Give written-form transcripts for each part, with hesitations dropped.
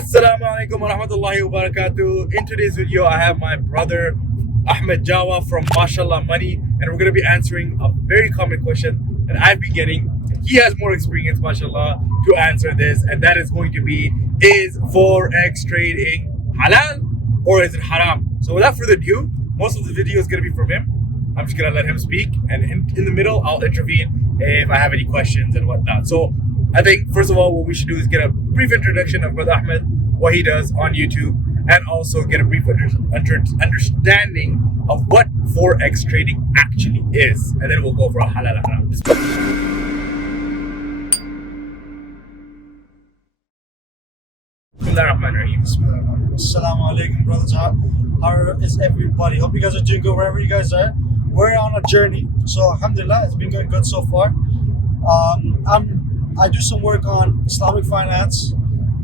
Assalamu alaikum wa rahmatullahi wa barakatuh. In today's video, I have my brother Ahmed from Mashallah Money, and we're going to be answering a very common question that I've been getting. He has more experience, mashallah, to answer this, and that is going to be, is Forex trading halal or is it haram? So without further ado, most of the video is going to be from him. I'm just going to let him speak, and in the middle, I'll intervene if I have any questions and whatnot. So I think, first of all, what we should do is get a brief introduction of Brother Ahmed, what he does on YouTube, and also get a brief understanding of what Forex trading actually is. And then we'll go for a halal and haram. Assalamu alaikum, brothers. How is everybody? Hope you guys are doing good wherever you guys are. We're on a journey, so alhamdulillah, it's been going good so far. I do some work on Islamic finance,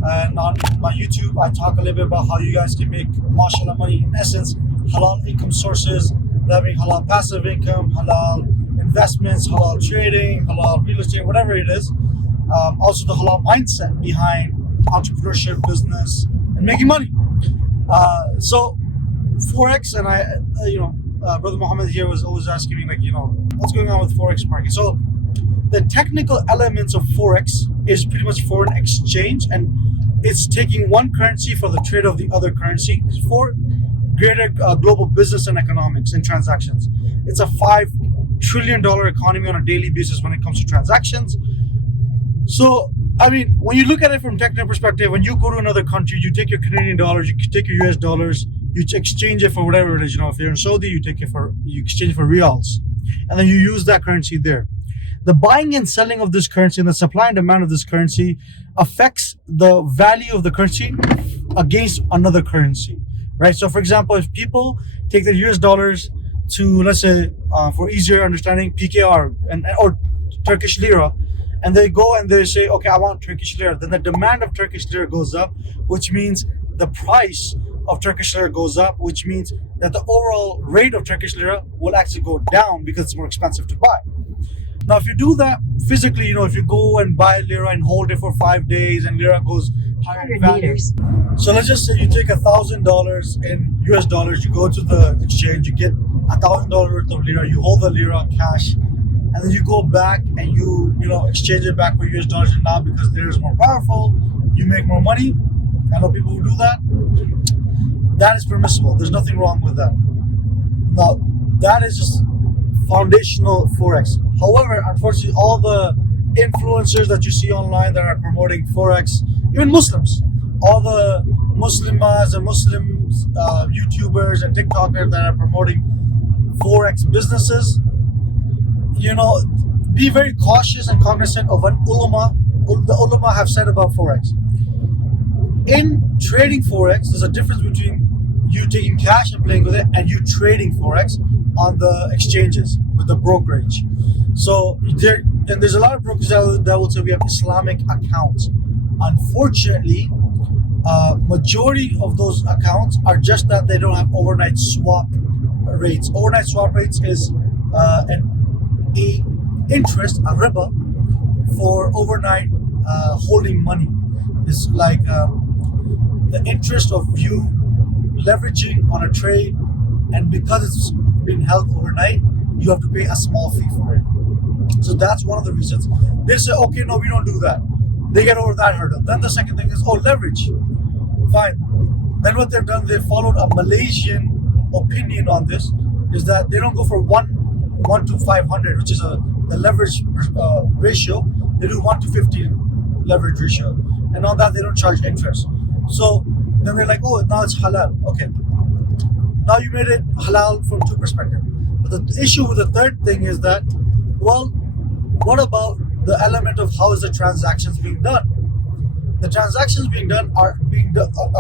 and on my YouTube I talk a little bit about how you guys can make mashallah money, in essence halal income sources, that means halal passive income, halal investments, halal trading, halal real estate, whatever it is. Also the halal mindset behind entrepreneurship, business, and making money. So Forex, and Brother Muhammad here was always asking me, what's going on with Forex market? So the technical elements of Forex is pretty much foreign exchange, and it's taking one currency for the trade of the other currency for greater global business and economics and transactions. It's a $5 trillion economy on a daily basis when it comes to transactions. So, I mean, when you look at it from technical perspective, when you go to another country, you take your Canadian dollars, you take your US dollars, you exchange it for whatever it is. If you're in Saudi, you exchange it for reals, and then you use that currency there. The buying and selling of this currency and the supply and demand of this currency affects the value of the currency against another currency, right? So for example, if people take their US dollars to, let's say, for easier understanding, PKR or Turkish lira, and they go and they say, okay, I want Turkish lira, then the demand of Turkish lira goes up, which means the price of Turkish lira goes up, which means that the overall rate of Turkish lira will actually go down because it's more expensive to buy. Now, if you do that physically, if you go and buy lira and hold it for 5 days and lira goes higher in value. So let's just say you take $1,000 in US dollars, you go to the exchange, you get $1,000 worth of lira, you hold the lira cash, and then you go back and you exchange it back for US dollars, and now because lira is more powerful, you make more money. I know people who do that. That is permissible. There's nothing wrong with that. Now, that is just foundational Forex. However, unfortunately, all the influencers that you see online that are promoting Forex, even Muslims, all the Muslimas and Muslims, YouTubers and TikTokers that are promoting Forex businesses, be very cautious and cognizant of what the ulama have said about Forex. In trading Forex, there's a difference between you taking cash and playing with it and you trading Forex on the exchanges with the brokerage. So there's a lot of brokers that will say we have Islamic accounts. Unfortunately, majority of those accounts are just that they don't have overnight swap rates. Overnight swap rates is an interest, a riba, for overnight holding money. It's like the interest of you leveraging on a trade, and because it's been held overnight, you have to pay a small fee for it. So that's one of the reasons. They say, okay, no, we don't do that. They get over that hurdle. Then the second thing is, leverage. Fine. Then what they've done, they followed a Malaysian opinion on this, is that they don't go for 1 to 500, which is the leverage ratio. They do 1 to 50 leverage ratio. And on that, they don't charge interest. So then they're like, now it's halal. Okay. Now you made it halal from two perspectives. But the issue with the third thing is that, what about the element of how is the transactions being done? The transactions being done are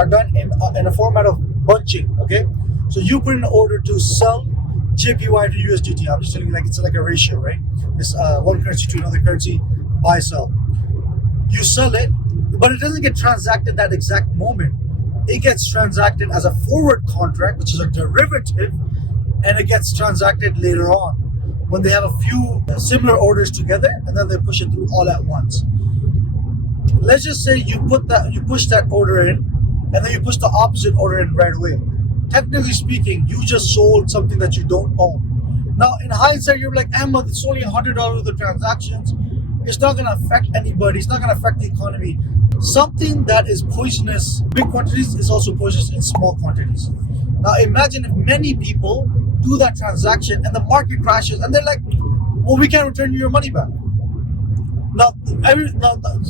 done in a format of bunching. Okay, so you put in an order to sell JPY to USDT. I'm just telling you, it's like a ratio, right? It's one currency to another currency, buy sell. You sell it, but it doesn't get transacted that exact moment. It gets transacted as a forward contract, which is a derivative, and it gets transacted later on when they have a few similar orders together, and then they push it through all at once. let's just say you push that order in, and then you push the opposite order in right away. Technically speaking, you just sold something that you don't own. Now, in hindsight, you're like, Ahmed, it's only $100 of the transactions. It's not going to affect anybody. It's not going to affect the economy. Something that is poisonous, big quantities, is also poisonous in small quantities. Now, imagine if many people do that transaction and the market crashes, and they're like, well, we can't return you your money back. Now,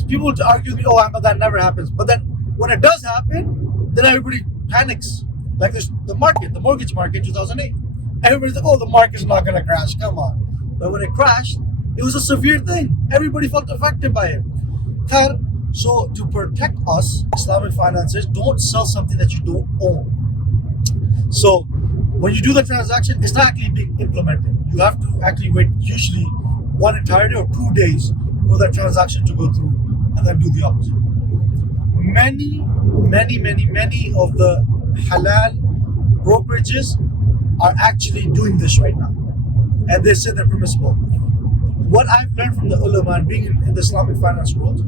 people would argue with me, oh, Ahmed, that never happens. But then when it does happen, then everybody panics. Like the mortgage market, 2008. Everybody's like, oh, the market's not going to crash. Come on. But when it crashed, it was a severe thing. Everybody felt affected by it. So to protect us, Islamic finances, don't sell something that you don't own. So when you do the transaction, it's not actually being implemented. You have to actually wait usually one entire day or 2 days for that transaction to go through, and then do the opposite. Many of the halal brokerages are actually doing this right now, and they say they're permissible. What I've learned from the ulama and being in the Islamic finance world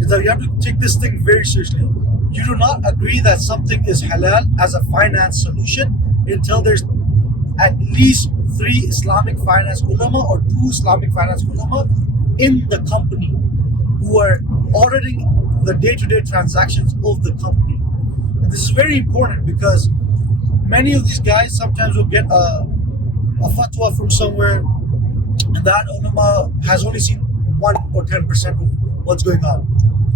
is that you have to take this thing very seriously. You do not agree that something is halal as a finance solution until there's at least 3 Islamic finance ulama or 2 Islamic finance ulama in the company who are auditing the day-to-day transactions of the company. And this is very important because many of these guys sometimes will get a fatwa from somewhere, and that ulama has only seen 1 or 10% of what's going on.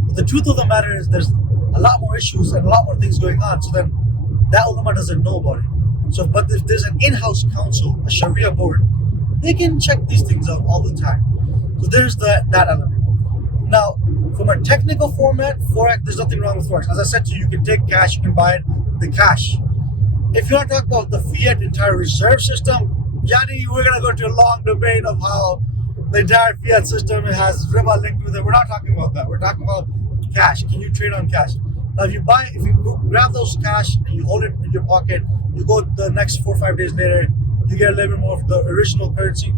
But the truth of the matter is there's a lot more issues and a lot more things going on, so then that ulama doesn't know about it. So, but if there's an in-house council, a Sharia board, they can check these things out all the time. So there's that element. Now, from a technical format, Forex, there's nothing wrong with Forex. As I said to you, you can take cash, you can buy it, the cash. If you're not talking about the fiat entire reserve system, Yanni, we're going to go to a long debate of how the entire fiat system has riba linked with it. We're not talking about that. We're talking about cash. Can you trade on cash? Now, if you go grab those cash and you hold it in your pocket, you go the next 4 or 5 days later, you get a little bit more of the original currency,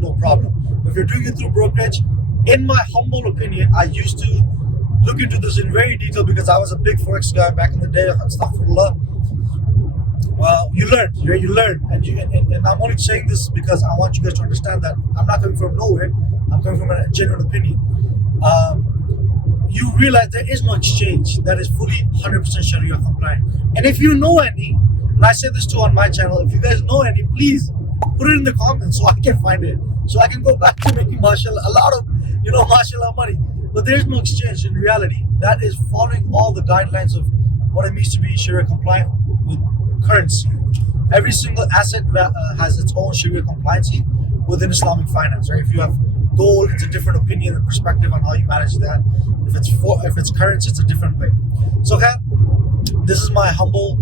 no problem. But if you're doing it through brokerage, in my humble opinion, I used to look into this in very detail because I was a big Forex guy back in the day. Astaghfirullah. Well, you learn, and I'm only saying this because I want you guys to understand that I'm not coming from nowhere. I'm coming from a genuine opinion. You realize there is no exchange that is fully 100% Sharia compliant. And if you know any, and I say this too on my channel, if you guys know any, please put it in the comments so I can find it, so I can go back to making mashallah a lot of mashallah money. But there is no exchange in reality. That is following all the guidelines of what it means to be Sharia compliant with currency. Every single asset has its own Sharia compliancy within Islamic finance. Right? If you have gold, it's a different opinion and perspective on how you manage that. If it's currency, it's a different way. So, okay, this is my humble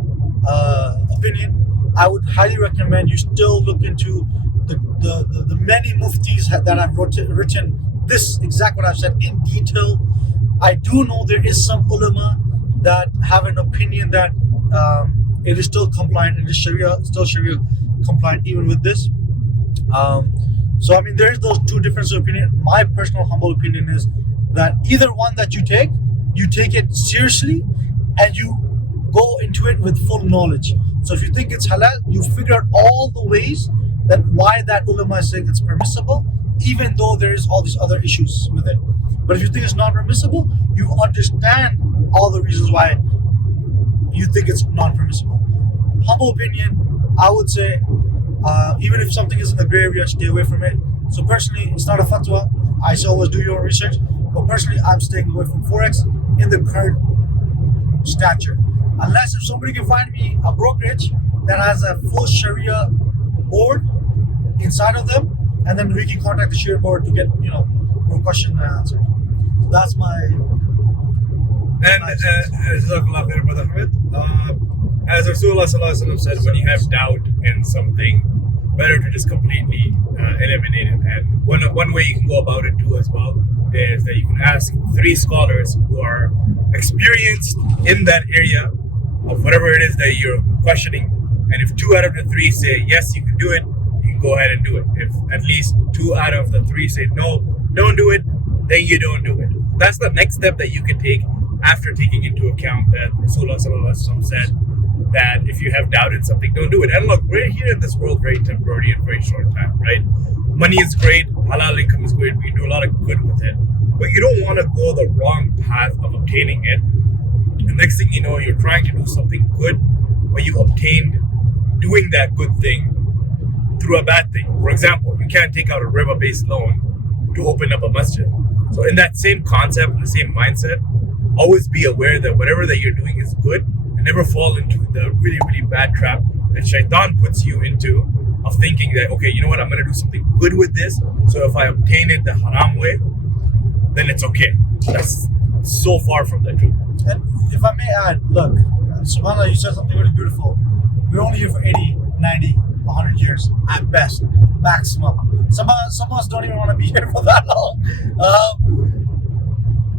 opinion. I would highly recommend you still look into the many muftis that have written this exact what I've said in detail. I do know there is some ulama that have an opinion that it is still compliant, it is Sharia compliant even with this. So I mean, there's those two differences of opinion. My personal humble opinion is that either one that you take it seriously and you go into it with full knowledge. So if you think it's halal, you figure out all the ways that why that ulama is saying it's permissible, even though there is all these other issues with it. But if you think it's not permissible, you understand all the reasons why you think it's non-permissible. Humble opinion, I would say, even if something is in the gray area, stay away from it. So personally, it's not a fatwa. I say always do your own research. But personally, I'm staying away from Forex in the current stature. Unless if somebody can find me a brokerage that has a full Sharia board inside of them, and then we can contact the Sharia board to get, more questions and answers. So that's my... And Jazakallah khair, Brother Ahmed. As Rasulullah Sallallahu Alaihi Wasallam said, when you have doubt in something, better to just completely eliminate it. And one way you can go about it too as well is that you can ask 3 scholars who are experienced in that area of whatever it is that you're questioning. And if 2 out of the 3 say, yes, you can do it, you can go ahead and do it. If at least 2 out of the 3 say, no, don't do it, then you don't do it. that's the next step that you can take after taking into account that Rasulullah sallallahu alaihi wasallam said that if you have doubt in something, don't do it. And look, we're here in this world very temporary and very short time, right? Money is great, halal income is great, we can do a lot of good with it, but you don't want to go the wrong path of obtaining it. And next thing you know, you're trying to do something good, but you obtained doing that good thing through a bad thing. For example, you can't take out a riba-based loan to open up a masjid. So in that same concept, in the same mindset, always be aware that whatever that you're doing is good, and never fall into the really, really bad trap that shaitan puts you into, of thinking that, okay, you know what, I'm going to do something good with this, so if I obtain it the haram way, then it's okay. That's so far from the truth. And if I may add, look, subhanAllah, you said something really beautiful. We're only here for 80, 90, 100 years at best, maximum. Some of us don't even want to be here for that long.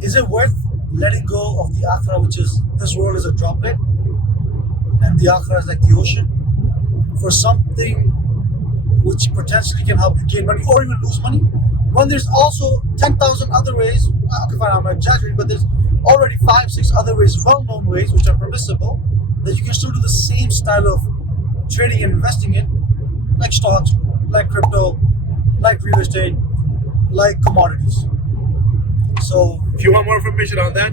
Is it worth letting go of the akhirah, which is, this world is a droplet, and the akhirah is like the ocean, for something which potentially can help you gain money or even lose money, when there's also 10,000 other ways? Okay, fine, I'm exaggerating, but there's already 5-6 other ways, well-known ways, which are permissible, that you can still do the same style of trading and investing in, like stocks, like crypto, like real estate, like commodities. So if you want more information on that,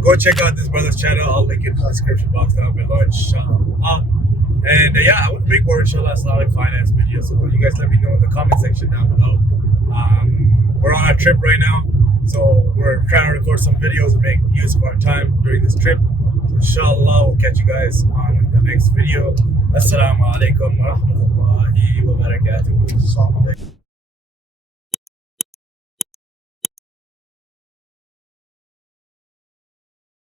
go check out this brother's channel. I'll link it in the description box down below, inshallah. And yeah, I would make more inshallah Islamic finance videos, so you guys let me know in the comment section down below. We're on a trip right now, so we're trying to record some videos and make use of our time during this trip. So inshallah, we'll catch you guys on the next video. Assalamu alaikum wa rahmatullahi wa barakatuh.